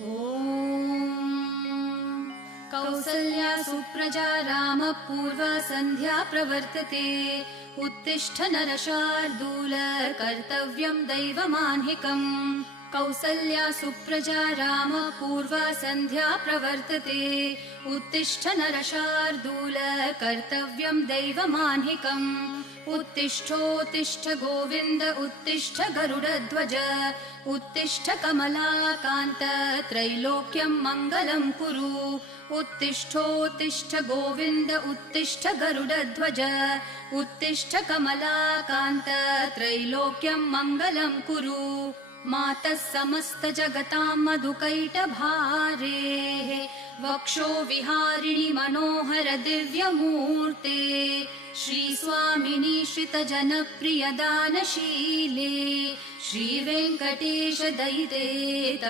ॐ कौसल्या सुप्रजा रामपूर्वा सन्ध्या प्रवर्तते। उत्तिष्ठ नरशार्दूल कर्तव्यं दैवमान्हिकम्। कौसल्या सुप्रजा रामपूर्वा सन्ध्या प्रवर्तते। उत्तिष्ठ नरशार्दूल कर्तव्यं दैवमान्हिकम्। उत्तिष्ठोत्तिष्ठ गोविन्द उत्तिष्ठ गरुडध्वज। उत्तिष्ठ कमलाकान्त त्रैलोक्यं मङ्गलं कुरु। उत्तिष्ठोत्तिष्ठ गोविन्द उत्तिष्ठ गरुडध्वज। उत्तिष्ठ कमलाकान्त त्रैलोक्यं मङ्गलं कुरु। मातः समस्त जगतां मधुकैटभारेः वक्षो विहारिणि मनोहर दिव्यमूर्ते। श्रीस्वामिनि श्रितजनप्रिय दानशीले। श्रीवेङ्कटेश दयिते